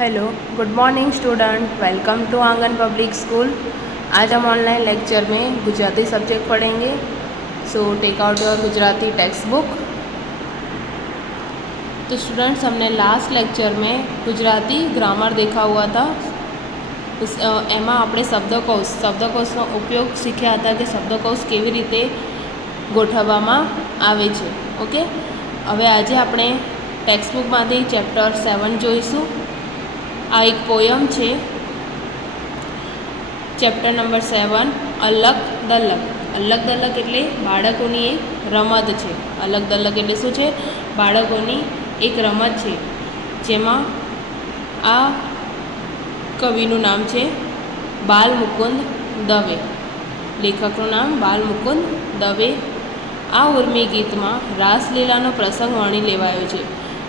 Hello, good morning student. Welcome to Aangan public school. आज हम online lecture में Gujarati subject पढ़ेंगे। So take out your Gujarati textbook. तो students, हमने लास्ट लेक्चर में गुजराती ग्रामर देखा हुआ था। एमा આપણે શબ્દકોશનો ઉપયોગ શીખ્યા હતા કે શબ્દકોશ કેવી રીતે ગોઠવવામાં આવે છે। ઓકે, હવે આજે આપણે ટેક્સ્ટ બુકમાંથી ચેપ્ટર 7 જોઈશું। આ એક પોયમ છે। ચેપ્ટર નંબર 7 અલગ દલક। અલગ દલક એટલે બાળકોની એક રમત છે। અલગ દલક એટલે શું છે? બાળકોની એક રમત છે, જેમાં આ કવિનું નામ છે બાલમુકુંદ દવે। લેખકનું નામ બાલમુકુંદ દવે। આ ઉર્મી ગીતમાં રાસલીલાનો પ્રસંગ વણી લેવાયો છે।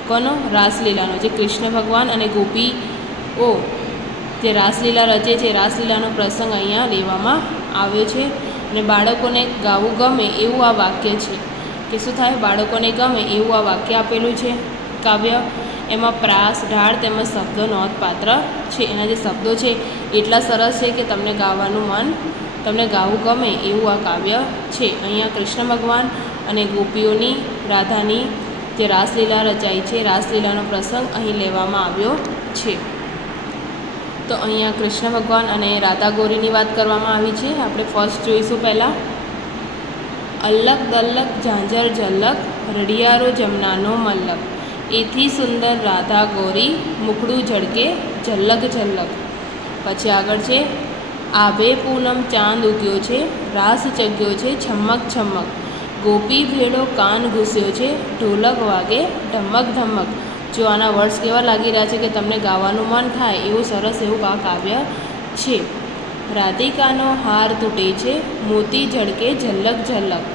કોનો? રાસલીલાનો, જે કૃષ્ણ ભગવાન અને ગોપીઓ જે રાસલીલા રચે છે, રાસલીલાનો પ્રસંગ અહીંયા લેવામાં આવ્યો છે। અને બાળકોને ગાવું ગમે એવું આ વાક્ય છે કે શું થાય? બાળકોને ગમે એવું આ વાક્ય આપેલું છે। કાવ્ય એમાં પ્રાસ, ઢાળ તેમજ શબ્દો નોંધપાત્ર છે। એના જે શબ્દો છે એટલા સરસ છે કે તમને ગાવું ગમે એવું આ કાવ્ય છે। અહીંયા કૃષ્ણ ભગવાન અને ગોપીઓની, રાધાની જે રાસલીલા રચાઈ છે, રાસલીલાનો પ્રસંગ અહીં લેવામાં આવ્યો છે। તો અહીંયા કૃષ્ણ ભગવાન અને રાધા ગોરીની વાત કરવામાં આવી છે। આપણે ફર્સ્ટ જોઈશું પહેલાં। અલક દલક ઝાંઝર ઝલક, રડિયારો જમનાનો મલ્લક, એથી સુંદર રાધા ગોરી, મુખડું ઝળકે ઝલક ઝલક। પછી આગળ છે આભે પૂનમ ચાંદ ઉગ્યો છે, રાસ ચગ્યો છે છમક છમક, ગોપી ભેડો કાન ઘૂસ્યો છે, ઢોલક વાગે ઢમક ધમક। જો આના વર્ડ્સ કેવા લાગી રહ્યા છે કે તમને ગાવાનું મન થાય એવું સરસ એવું આ કાવ્ય છે। રાધિકાનો હાર તૂટે છે, મોતી ઝળકે ઝલક ઝલક,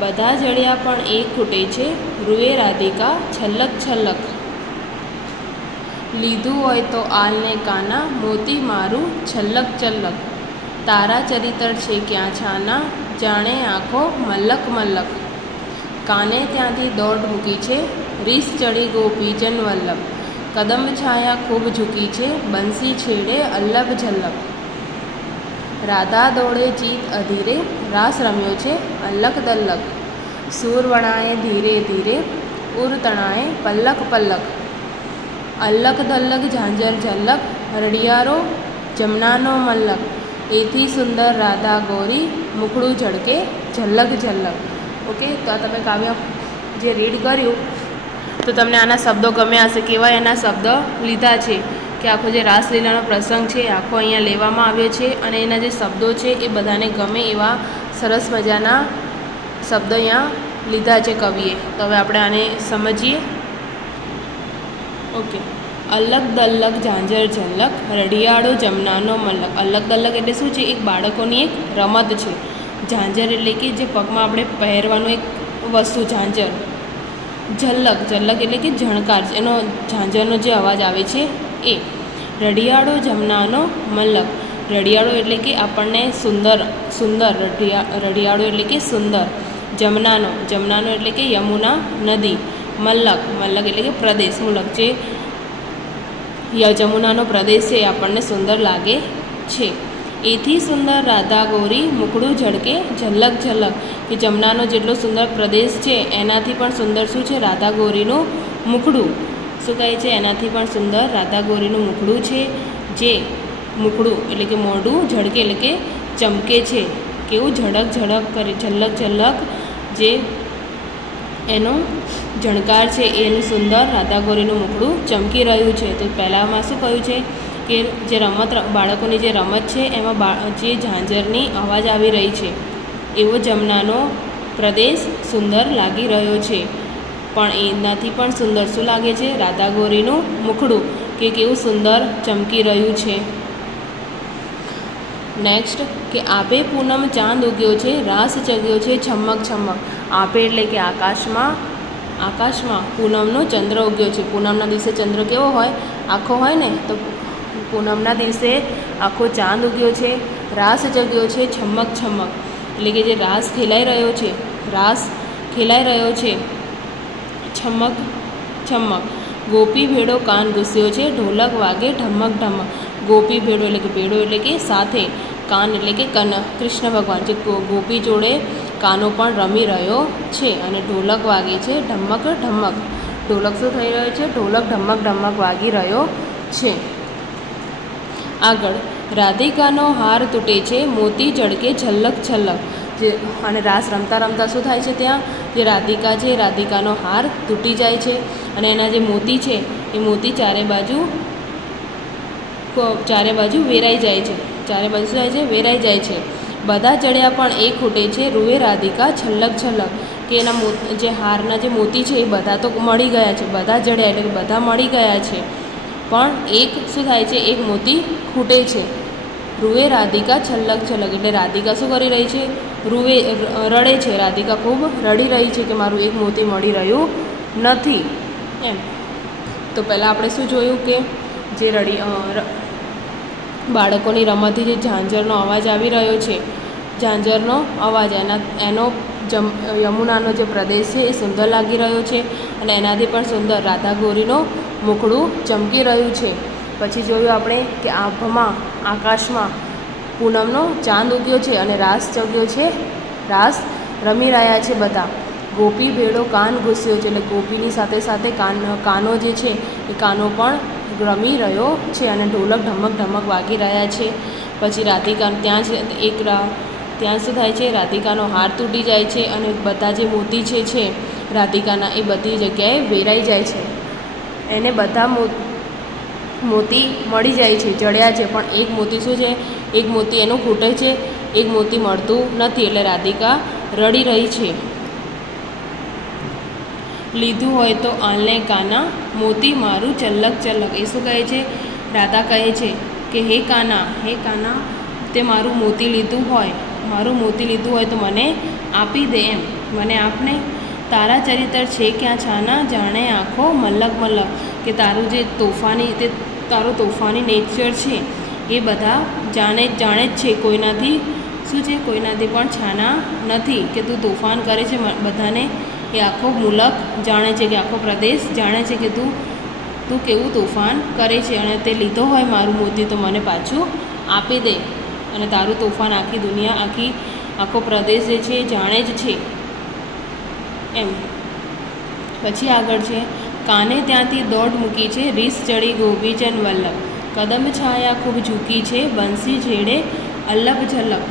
બધા જળ્યા પણ એક ખૂટે છે, રૂએ રાધિકા છલક છલક। લીધું હોય તો આલને કાના, મોતી મારું છલક છલક, તારા ચરિત્ર છે ક્યાં છાના, જાણે આંખો મલક મલક। કાને ત્યાંથી દોડ મૂકી છે, રીસ ચડી ગોપીજન વલ્લભ, કદમ છાયા ખૂબ ઝૂકી છે, બંસી છેડે અલ્લભ ઝલ્લભ। રાધા દોડે ચિત અધીરે, રાસ રમ્યો છે અલક દલક, સૂર વણાએ ધીરે ધીરે, ઉર તણાએ પલ્લક પલ્લક। અલક દલક ઝાંઝર ઝલક, રડિયારો જમનાનો મલ્લક, એથી સુંદર રાધા ગોરી, મુખડું ઝળકે ઝલક ઝલક। ઓકે, તો આ તમે કાવ્ય જે રીડ કર્યું તો તમને આના શબ્દો ગમ્યા હશે। કેવા એના શબ્દ લીધા છે કે આખો જે રાસલીલાનો પ્રસંગ છે આખો અહીંયા લેવામાં આવ્યો છે, અને એના જે શબ્દો છે એ બધાને ગમે એવા સરસ મજાના શબ્દો અહીંયા લીધા છે કવિએ। તો હવે આપણે આને સમજીએ। ઓકે, અલગ દલક ઝાંઝર ઝલક, રડિયાળો જમનાનો મલક। અલગ દલક એટલે શું છે? એક બાળકોની એક રમત છે। ઝાંઝર એટલે કે જે પગમાં આપણે પહેરવાનું એક વસ્તુ, ઝાંઝર। ઝલક, ઝલક એટલે કે ઝણકાર, એનો ઝાંઝરનો જે અવાજ આવે છે એ। રડિયાળો જમનાનો મલક, રડિયાળો એટલે કે આપણને સુંદર, રડિયાળો એટલે કે સુંદર। જમનાનો એટલે કે યમુના નદી। મલક એટલે કે પ્રદેશ, મુલક જે જમુનાનો પ્રદેશ છે એ આપણને સુંદર લાગે છે। એથી સુંદર રાધા ગોરી, મુખડું ઝળકે ઝલક ઝલક, કે જમનાનો જેટલો સુંદર પ્રદેશ છે એનાથી પણ સુંદર શું છે? રાધા ગોરીનું મુખડું। શું કહે છે? એનાથી પણ સુંદર રાધા ગોરીનું મુખડું છે। જે મુખડું એટલે કે મોઢું, ઝળકે એટલે કે ચમકે છે। કેવું? ઝળક ઝળક કરે, ઝલક ઝલક, જે એનો ઝણકાર છે એનું સુંદર રાધા ગોરીનું મુખડું ચમકી રહ્યું છે। તો પહેલાંમાં શું કહ્યું છે કે જે બાળકોની જે રમત છે એમાં જે ઝાંઝરની અવાજ આવી રહી છે એવો જમનાનો પ્રદેશ સુંદર લાગી રહ્યો છે, પણ એનાથી પણ સુંદર શું લાગે છે? રાધા ગોરીનું મુખડું, કે કેવું સુંદર ચમકી રહ્યું છે। નેક્સ્ટ કે આભે પૂનમ ચાંદ ઉગ્યો છે, રાસ ચગ્યો છે છમક છમક। આભે એટલે કે આકાશમાં પૂનમનો ચંદ્ર ઉગ્યો છે। પૂનમના દિવસે ચંદ્ર કેવો હોય? આખો હોય ને। તો પૂનમના દિવસે આખો ચાંદ ઉગ્યો છે, રાસ જગ્યો છે છમક છમક, એટલે કે જે રાસ ખેલાઈ રહ્યો છે, છમક છમક, ગોપી ભેડો કાન ઘૂસ્યો છે, ઢોલક વાગે ઢમક ઢમક. ગોપી ભેડો એટલે કે ભેડો એટલે કે સાથે, કાન એટલે કે કૃષ્ણ ભગવાન જે ગોપી જોડે કાનો પણ રમી રહ્યો છે. અને ઢોલક વાગે છે ઢમક ઢમક. ઢોલક શું થઈ રહ્યો છે? ઢોલક ઢમક ઢમક વાગી રહ્યો છે. આગળ, રાધિકાનો હાર તૂટે છે, મોતી જળકે છલક છલક. જે અને રાસ રમતા રમતા શું થાય છે? ત્યાં જે રાધિકા છે, રાધિકાનો હાર તૂટી જાય છે અને એના જે મોતી છે એ મોતી ચારે બાજુ વેરાઈ જાય છે. ચારે બાજુ શું થાય છે? વેરાઈ જાય છે. બધા જડ્યા પણ એક ખૂટે છે, રૂએ રાધિકા છલક છલક. કે એના જે હારના જે મોતી છે એ બધા તો મળી ગયા છે, બધા જડ્યા એટલે કે બધા મળી ગયા છે, પણ એક શું થાય છે? એક મોતી ખૂટે છે. રૂએ રાધિકા છલક છલક એટલે રાધિકા શું કરી રહી છે? રડે છે. રાધિકા ખૂબ રડી રહી છે કે મારું એક મોતી મળી રહ્યું નથી એમ. તો પહેલાં આપણે શું જોયું કે જે બાળકોની રમતથી જે ઝાંઝરનો અવાજ આવી રહ્યો છે, ઝાંઝરનો અવાજ એનો યમુનાનો જે પ્રદેશ છે એ સુંદર લાગી રહ્યો છે અને એનાથી પણ સુંદર રાધા ગોરીનું મુખડું ચમકી રહ્યું છે. પછી જોયું આપણે કે આકાશમાં પૂનમનો ચાંદ ઉગ્યો છે અને રાસ ચગ્યો છે, રાસ રમી રહ્યા છે બધા. ગોપી ભેડો કાન ઘૂસ્યો છે એટલે ગોપીની સાથે સાથે કાનો જે છે એ કાનો પણ રમી રહ્યો છે અને ઢોલક ઢમક ઢમક વાગી રહ્યા છે. પછી રાધિકા ત્યાં શું થાય છે? રાધિકાનો હાર તૂટી જાય છે અને બધા જે મોતી છે રાધિકાના એ બધી જગ્યાએ વેરાઈ જાય છે. એને બધા મોતી મળી જાય છે, જડ્યા છે, પણ એક મોતી શું છે? એક મોતી એનું ખૂટે છે, એક મોતી મળતું નથી એટલે રાધિકા રડી રહી છે. લીધું હોય તો આલને કાના, મોતી મારું ચલક ચલક. એ શું કહે છે? રાધા કહે છે કે હે કાના તે મારું મોતી લીધું હોય તો મને આપી દે એમ, મને આપને. તારા ચરિત્ર છે ક્યાં છાના, જાણે આંખો મલક મલક. કે તારું જે તોફાની નેચર છે એ બધા જાણે જ છે, કોઈનાથી શું છે? કોઈનાથી પણ છાના નથી. કે તું તોફાન કરે છે બધાને એ આખો મુલક જાણે છે, કે આખો પ્રદેશ જાણે છે કે તું કેવું તોફાન કરે છે. અને તે લીધો હોય મારું મોતી તો મને પાછું આપી દે. અને તારું તોફાન આખી દુનિયા આખો પ્રદેશ જે છે જાણે જ છે એમ. પછી આગળ છે, કાને ત્યાંથી દોડ મૂકી છે, રીસ ચડી ગોપીજન વલ્લભ. કદમ છાયા ખૂબ ઝૂકી છે, બંસી છેડે અલ્લભ ઝલક.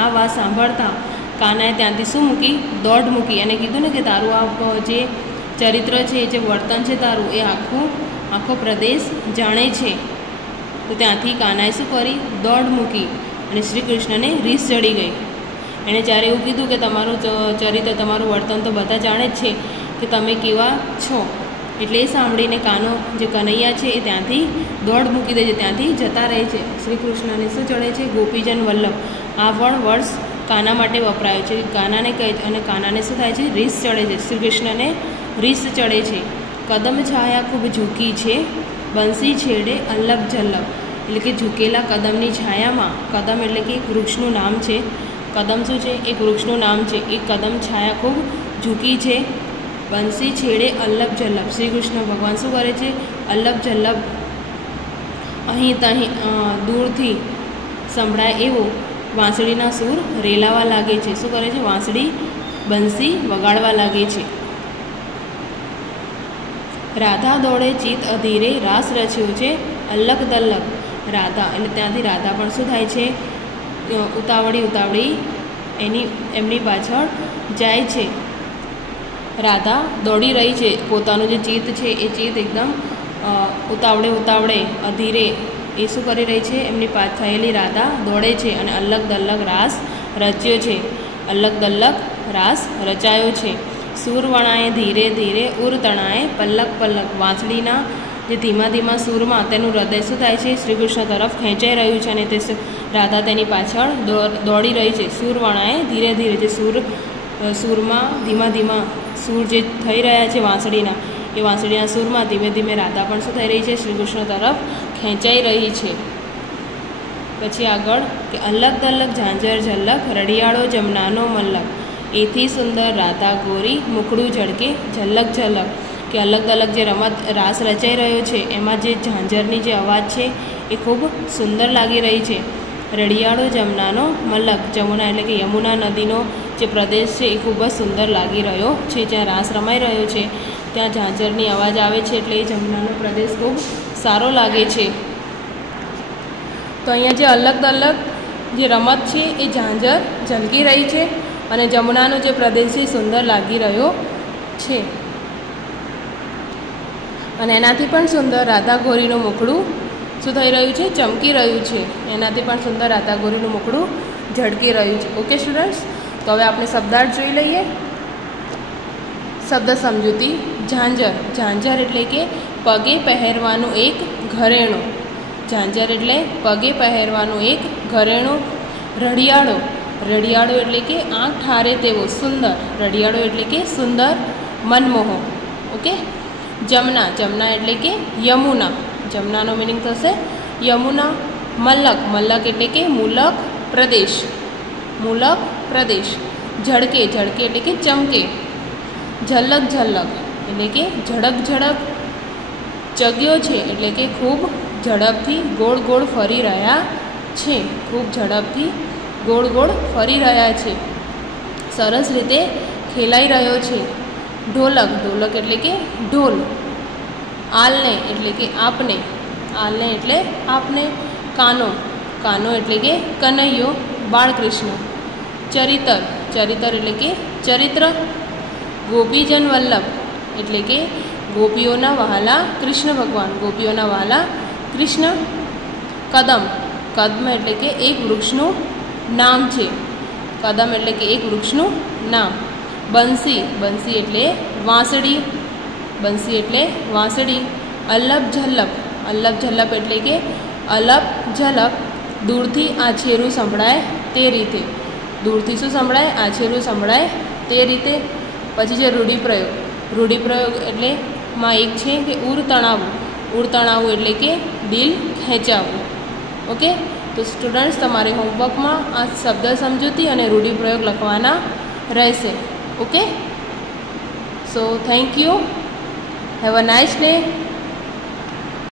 આ વાત સાંભળતા કાનાએ ત્યાંથી શું મૂકી? દોડ મૂકી. અને કીધું ને કે તારું આ જે ચરિત્ર છે, જે વર્તન છે તારું, એ આખો પ્રદેશ જાણે છે. તો ત્યાંથી કાનાએ શું કરી? દોડ મૂકી અને શ્રી કૃષ્ણને રીસ ચડી ગઈ. એણે જ્યારે એવું કીધું કે તમારું ચરિત્ર, તમારું વર્તન તો બધા જાણે જ છે કે તમે કેવા છો, એટલે એ સાંભળીને કાનો જે કનૈયા છે એ ત્યાંથી દોડ મૂકી દે છે, ત્યાંથી જતા રહે છે. શ્રી કૃષ્ણને શું ચડે છે? ગોપીજન વલ્લભ. આ પણ વર્ષ કાના માટે વપરાયો છે. કાનાને કહે છે અને કાનાને શું થાય છે? રીસ ચડે છે. શ્રી કૃષ્ણને રીસ ચડે છે. કદમ છાયા ખૂબ ઝૂકી છે, બંસી છેડે અલ્લભ ઝલ્લભ. એટલે કે ઝૂકેલા કદમની છાયામાં, કદમ એટલે કે એક વૃક્ષનું નામ છે. કદમ શું છે? એક વૃક્ષનું નામ છે. એ કદમ છાયા ખૂબ ઝૂકી છે. બંસી છેડે અલ્લભ ઝલ્લભ. શ્રી કૃષ્ણ ભગવાન શું કરે છે? અલ્લભ ઝલ્લભ અહીં દૂરથી સંભળાય એવો વાંસળીના સૂર રેલાવા લાગે છે. શું કરે છે? વાંસળી બંસી વગાડવા લાગે છે. રાધા દોડે ચિત અધીરે, રાસ રચ્યો છે અલ્લક દલ્લક. રાધા એટલે ત્યાંથી રાધા પણ શું થાય છે? ઉતાવળી એમની પાછળ જાય છે. રાધા દોડી રહી છે. પોતાનું જે ચિત્ત છે એ ચિત્ત એકદમ ઉતાવળે અધીરે એ શું કરી રહી છે? એમની થયેલી રાધા દોડે છે અને અલ્લક દલ્લક રાસ રચ્યો છે. અલ્લક દલ્લક રાસ રચાયો છે. સૂર વણાએ ધીરે ધીરે, ઉર તણાએ પલ્લક પલ્લક. વાંસળીના જે ધીમા સૂરમાં તેનું હૃદય શું થાય છે? શ્રી કૃષ્ણ તરફ ખેંચાઈ રહ્યું છે અને તે રાધા તેની પાછળ દોડી રહી છે. સૂર વણાએ ધીરે ધીરે, જે સૂરમાં ધીમા સૂર જે થઈ રહ્યા છે વાંસળીના, એ વાંસળીના સૂરમાં ધીમે ધીમે રાધા પણ શું થઈ રહી છે? શ્રી કૃષ્ણ તરફ ખેંચાઈ રહી છે. પછી આગળ કે અલ્લક દલ્લક ઝાંઝર ઝલ્લક, રડિયાળો જમનાનો મલ્લક. એથી સુંદર રાધા ગોરી, મુખડું ઝળકે ઝલક ઝલક. કે અલગ અલગ જે રમત રાસ રચાઈ રહ્યો છે એમાં જે ઝાંઝરની જે અવાજ છે એ ખૂબ સુંદર લાગી રહી છે. રળિયાળો જમનાનો મલક, જમુના એટલે કે યમુના નદીનો જે પ્રદેશ છે એ ખૂબ જ સુંદર લાગી રહ્યો છે. જ્યાં રાસ રમાઈ રહ્યો છે ત્યાં ઝાંઝરની અવાજ આવે છે એટલે એ જમુનાનો પ્રદેશ ખૂબ સારો લાગે છે. તો અહીંયા જે અલગ અલગ જે રમત છે એ ઝાંઝર ઝલકી રહી છે અને જમુનાનો જે પ્રદેશ છે સુંદર લાગી રહ્યો છે. અને એનાથી પણ સુંદર રાધા ગોરીનું મુખડું શું થઈ રહ્યું છે? ચમકી રહ્યું છે. એનાથી પણ સુંદર રાધા ગોરીનું મુખડું ઝળકી રહ્યું છે. ઓકે સ્ટુડન્ટ્સ, તો હવે આપણે શબ્દાર્થ જોઈ લઈએ. શબ્દ સમજૂતી. ઝાંઝર, ઝાંઝર એટલે કે પગે પહેરવાનું એક ઘરેણું. ઝાંઝર એટલે પગે પહેરવાનું એક ઘરેણું. રળિયાળો, રળિયાળો એટલે કે આંખ ઠારે તેવો સુંદર. રળિયાળો એટલે કે સુંદર, મનમોહક. ઓકે. જમના, જમના એટલે કે યમુના. જમનાનો મિનિંગ થશે યમુના. મલક, મલક એટલે કે મૂલક પ્રદેશ. મૂલક પ્રદેશ. ઝળકે, ઝળકે એટલે કે ચમકે. ઝલક, ઝલક એટલે કે ઝડક ઝડક. ચગ્યો છે એટલે કે ખૂબ ઝડપથી ગોળ ગોળ ફરી રહ્યા છે. ખૂબ ઝડપથી ગોળ ગોળ ફરી રહ્યા છે. સરસ રીતે ખેલાઈ રહ્યો છે. ઢોલક, ઢોલક એટલે કે ઢોલ. આલને એટલે કે આપને. આલને એટલે આપને. કાનો, કાનો એટલે કે કનૈયો, બાળકૃષ્ણ. ચરિતર, ચરિતર એટલે કે ચરિત્ર. ગોપીજન વલ્લભ એટલે કે ગોપીઓના વહાલા કૃષ્ણ ભગવાન. ગોપીઓના વહાલા કૃષ્ણ. કદમ, કદમ એટલે કે એક વૃક્ષનું નામ છે. કદમ એટલે કે એક વૃક્ષનું નામ. બંસી, બંસી એટલે વાંસળી. બંસી એટલે વાંસળી. અલ્લપ ઝલ્લપ, અલ્લપ ઝલ્લપ એટલે કે અલપ ઝલપ. દૂરથી આછેરું સંભળાય તે રીતે. દૂરથી શું સંભળાય? આછેરું સંભળાય તે રીતે. પછી છે રૂઢિપ્રયોગ. રૂઢિપ્રયોગ એટલે માં એક છે કે ઉર તણાવવું. ઉર તણાવવું એટલે કે દિલ ખેંચાવવું. ઓકે. તો સ્ટુડન્ટ્સ, તમારે હોમવર્કમાં આ શબ્દ સમજૂતી અને રૂઢિપ્રયોગ લખવાના રહેશે. Okay. So thank you. Have a nice day.